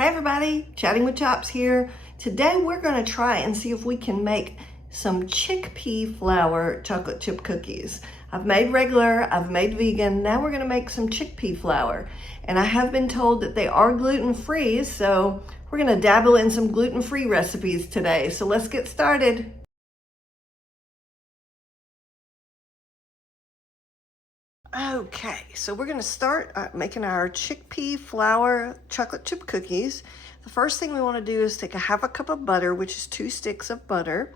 Hey everybody, Chatting with Chops here. Today we're going to try and see if we can make some chickpea flour chocolate chip cookies. I've made regular, I've made vegan, now we're going to make some chickpea flour. And I have been told that they are gluten-free, so we're going to dabble in some gluten-free recipes today. So let's get started. Okay, so we're going to start making our chickpea flour chocolate chip cookies. The first thing we want to do is take a half a cup of butter, which is 2 sticks of butter.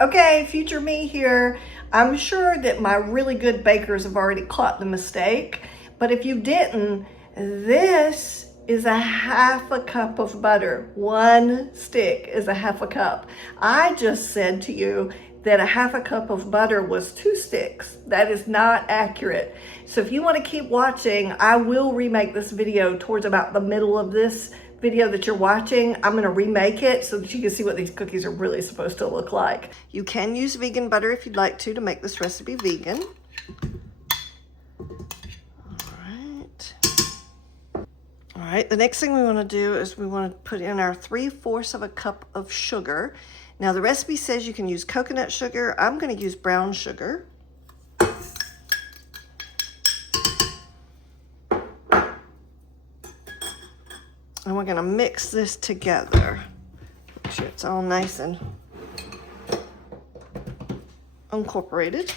Okay, future me here. I'm sure that my really good bakers have already caught the mistake, but if you didn't, this is a half a cup of butter. 1 stick is a half a cup. I just said to you that a half a cup of butter was 2 sticks. That is not accurate. So if you want to keep watching, I will remake this video towards about the middle of this video that you're watching. I'm going to remake it so that you can see what these cookies are really supposed to look like. You can use vegan butter if you'd like to make this recipe vegan. All right, the next thing we want to do is we want to put in our 3/4 of a cup of sugar. Now the recipe says you can use coconut sugar. I'm going to use brown sugar. And we're going to mix this together. Make sure it's all nice and incorporated.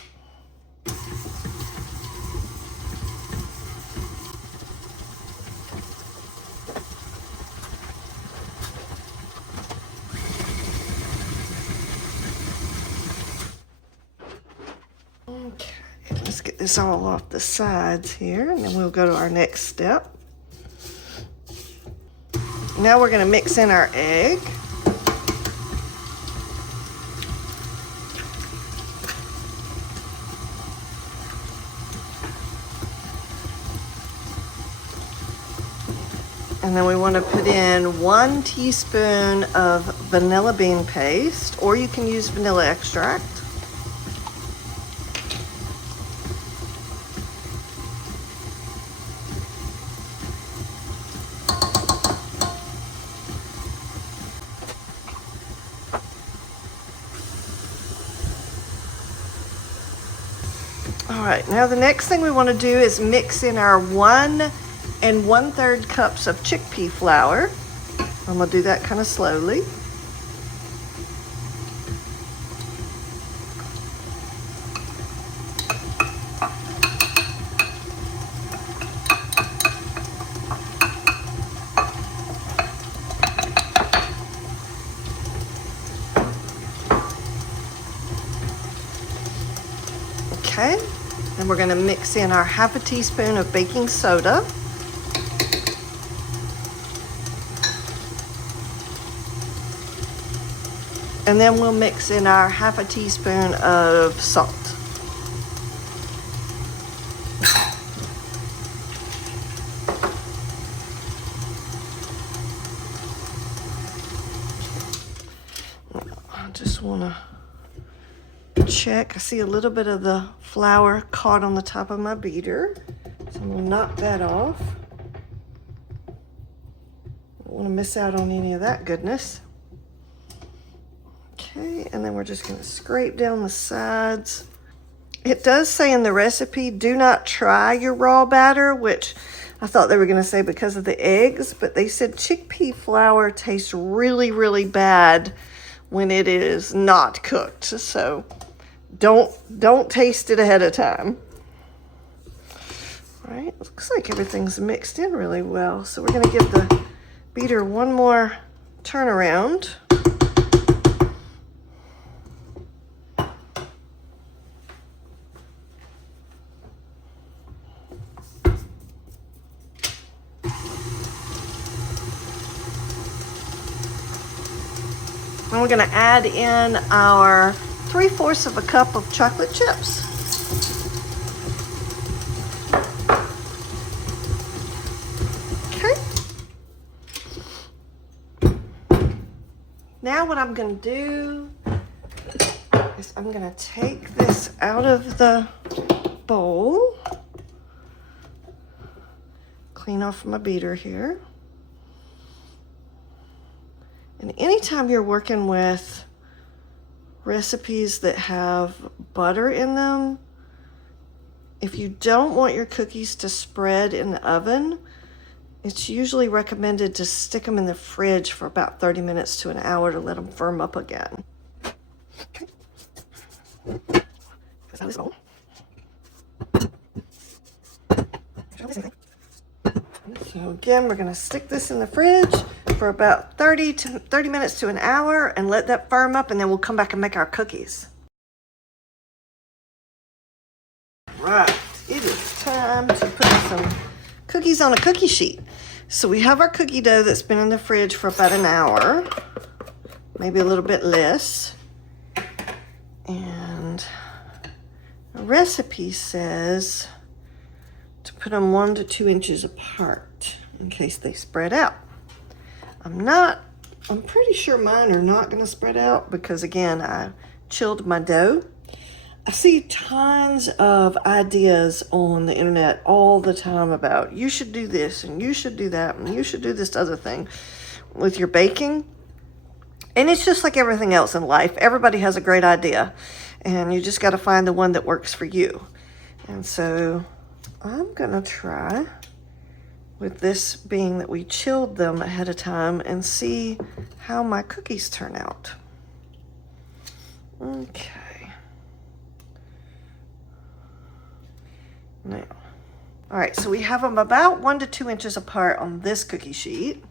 Okay, let's get this all off the sides here, and then we'll go to our next step. Now we're going to mix in our egg. And then we want to put in 1 teaspoon of vanilla bean paste, or you can use vanilla extract. All right, now the next thing we want to do is mix in our 1 1/3 cups of chickpea flour. I'm going to do that kind of slowly. Okay, and we're going to mix in our 1/2 teaspoon of baking soda. And then we'll mix in our 1/2 teaspoon of salt. I just want to check. I see a little bit of the flour caught on the top of my beater, so I'm going to knock that off. Don't want to miss out on any of that goodness. Okay, and then we're just going to scrape down the sides. It does say in the recipe, do not try your raw batter, which I thought they were going to say because of the eggs, but they said chickpea flour tastes really, really bad when it is not cooked. So don't taste it ahead of time. All right, looks like everything's mixed in really well. So we're going to give the beater one more turn around. And we're going to add in our 3/4 of a cup of chocolate chips. Okay. Now what I'm going to do is I'm going to take this out of the bowl. Clean off my beater here. And anytime you're working with recipes that have butter in them, if you don't want your cookies to spread in the oven, it's usually recommended to stick them in the fridge for about 30 minutes to an hour to let them firm up again. So again, we're going to stick this in the fridge for about 30 minutes to an hour and let that firm up, and then we'll come back and make our cookies. Right, it is time to put some cookies on a cookie sheet. So we have our cookie dough that's been in the fridge for about an hour, maybe a little bit less. And the recipe says to put them 1 to 2 inches apart in case they spread out. I'm pretty sure mine are not going to spread out because, again, I chilled my dough. I see tons of ideas on the internet all the time about you should do this and you should do that and you should do this other thing with your baking. And it's just like everything else in life. Everybody has a great idea and you just got to find the one that works for you. And so I'm going to try with this being that we chilled them ahead of time and see how my cookies turn out. Okay. Now, all right, so we have them about 1 to 2 inches apart on this cookie sheet.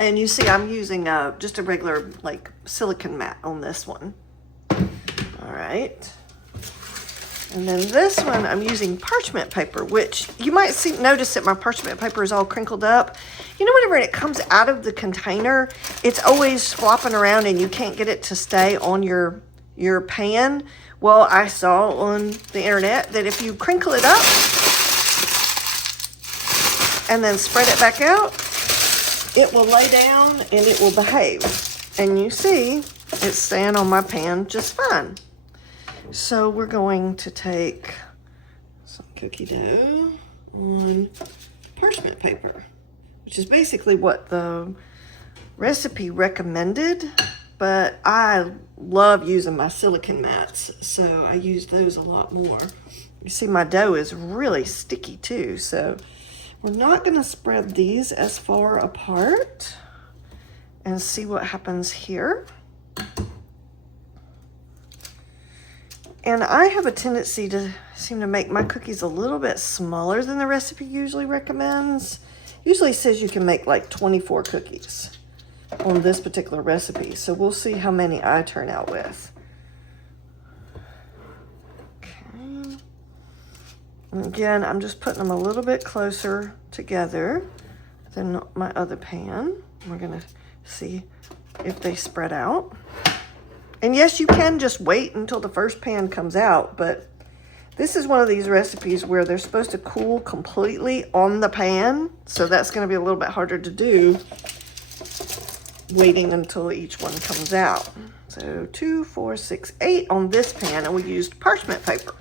And you see I'm using just a regular like silicone mat on this one. All right. And then this one, I'm using parchment paper, which you might notice that my parchment paper is all crinkled up. You know, whenever it comes out of the container, it's always flopping around and you can't get it to stay on your pan. Well, I saw on the internet that if you crinkle it up and then spread it back out, it will lay down and it will behave. And you see, it's staying on my pan just fine. So we're going to take some cookie dough on parchment paper, which is basically what the recipe recommended, but I love using my silicone mats, so I use those a lot more. You see my dough is really sticky too, so we're not going to spread these as far apart and see what happens here. And I have a tendency to seem to make my cookies a little bit smaller than the recipe usually recommends. Usually says you can make like 24 cookies on this particular recipe. So we'll see how many I turn out with. Okay. And again, I'm just putting them a little bit closer together than my other pan. We're gonna see if they spread out. And yes, you can just wait until the first pan comes out, but this is one of these recipes where they're supposed to cool completely on the pan, so that's going to be a little bit harder to do waiting until each one comes out. So 2, 4, 6, 8 on this pan, and we used parchment paper.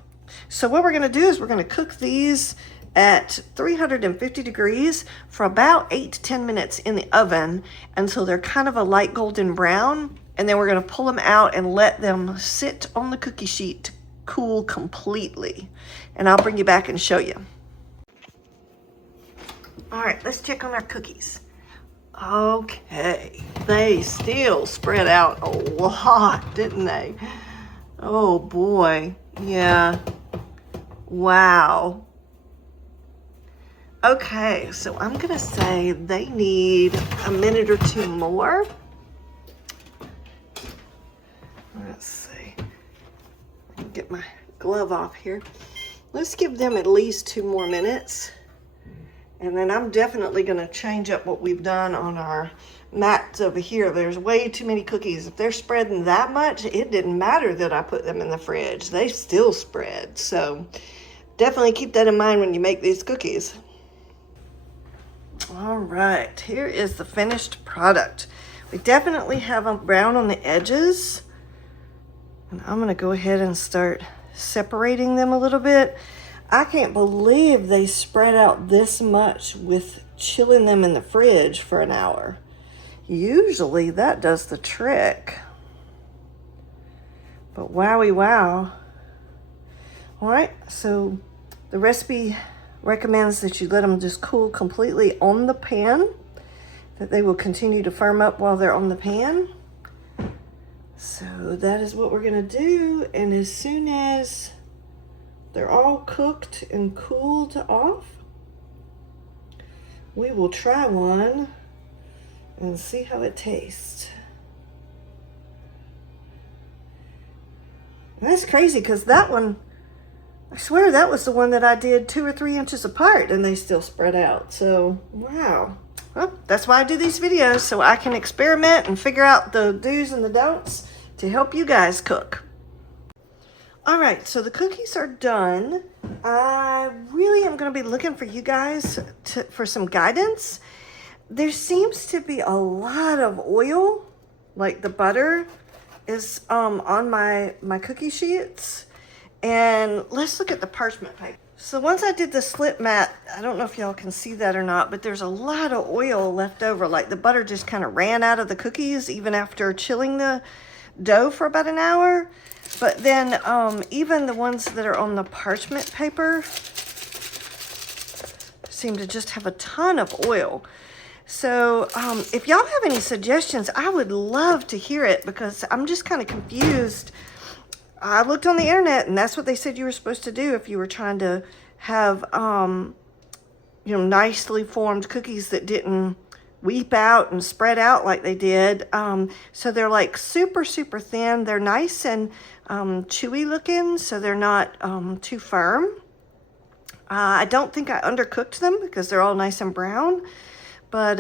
So what we're going to do is we're going to cook these at 350 degrees for about 8 to 10 minutes in the oven until they're kind of a light golden brown. And then we're going to pull them out and let them sit on the cookie sheet to cool completely. And I'll bring you back and show you. All right, let's check on our cookies. Okay, they still spread out a lot, didn't they? Oh boy, yeah. Wow. Okay, so I'm going to say they need a minute or two more. Let's see. Get my glove off here. Let's give them at least 2 more minutes. And then I'm definitely going to change up what we've done on our mats over here. There's way too many cookies. If they're spreading that much, it didn't matter that I put them in the fridge. They still spread. So definitely keep that in mind when you make these cookies. All right, here is the finished product. We definitely have them brown on the edges. And I'm going to go ahead and start separating them a little bit. I can't believe they spread out this much with chilling them in the fridge for an hour. Usually that does the trick. But wowie wow. All right, so the recipe recommends that you let them just cool completely on the pan, that they will continue to firm up while they're on the pan. So that is what we're gonna do, and as soon as they're all cooked and cooled off, we will try one and see how it tastes. And that's crazy, because that one, I swear that was the one that I did 2 or 3 inches apart and they still spread out. So, wow. Well, that's why I do these videos, so I can experiment and figure out the do's and the don'ts to help you guys cook. All right, so the cookies are done. I really am going to be looking for you guys for some guidance. There seems to be a lot of oil, like the butter is on my cookie sheets. And let's look at the parchment paper. So once I did the slip mat, I don't know if y'all can see that or not, but there's a lot of oil left over. Like the butter just kind of ran out of the cookies even after chilling the dough for about an hour. But then even the ones that are on the parchment paper seem to just have a ton of oil. So if y'all have any suggestions, I would love to hear it, because I'm just kind of confused. I looked on the internet and that's what they said you were supposed to do if you were trying to have, nicely formed cookies that didn't weep out and spread out like they did. So they're like super, super thin. They're nice and chewy looking, so they're not too firm. I don't think I undercooked them because they're all nice and brown, but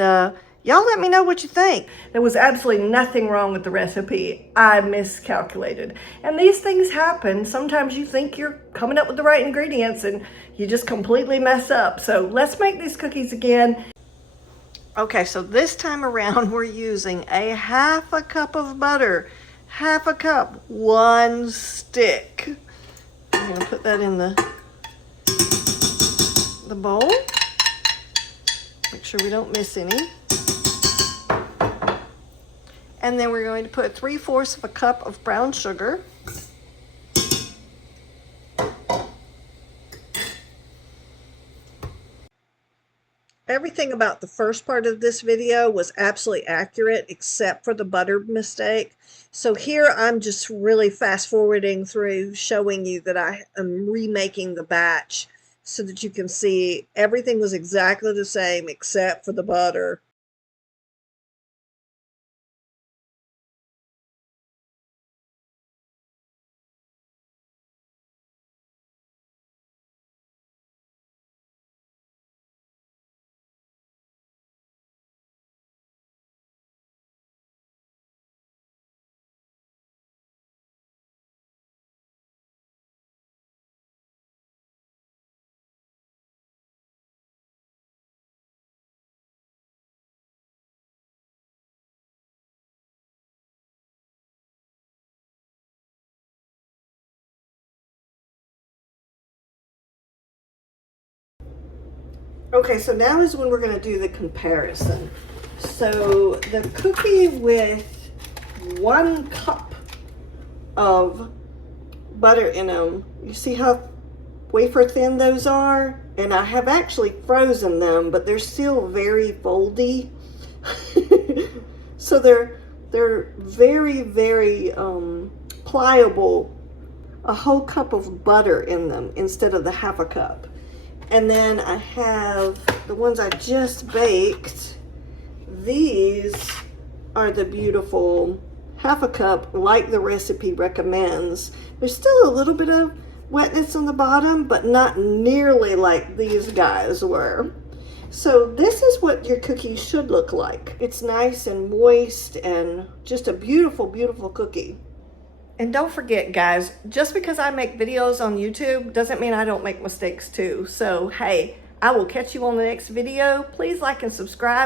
y'all let me know what you think. There was absolutely nothing wrong with the recipe. I miscalculated. And these things happen. Sometimes you think you're coming up with the right ingredients and you just completely mess up. So let's make these cookies again. Okay, so this time around we're using a 1/2 cup of butter. 1/2 cup, 1 stick. I'm gonna put that in the bowl. Make sure we don't miss any. And then we're going to put 3/4 of a cup of brown sugar. Everything about the first part of this video was absolutely accurate except for the butter mistake. So here I'm just really fast forwarding through showing you that I am remaking the batch so that you can see everything was exactly the same except for the butter. Okay, so now is when we're going to do the comparison. So the cookie with 1 cup of butter in them, you see how wafer thin those are? And I have actually frozen them, but they're still very foldy. So they're very, very pliable. A whole cup of butter in them instead of the 1/2 cup. And then I have the ones I just baked. These are the beautiful 1/2 cup, like the recipe recommends. There's still a little bit of wetness on the bottom, but not nearly like these guys were. So this is what your cookie should look like. It's nice and moist and just a beautiful, beautiful cookie. And don't forget, guys, just because I make videos on YouTube doesn't mean I don't make mistakes too. So, hey, I will catch you on the next video. Please like and subscribe.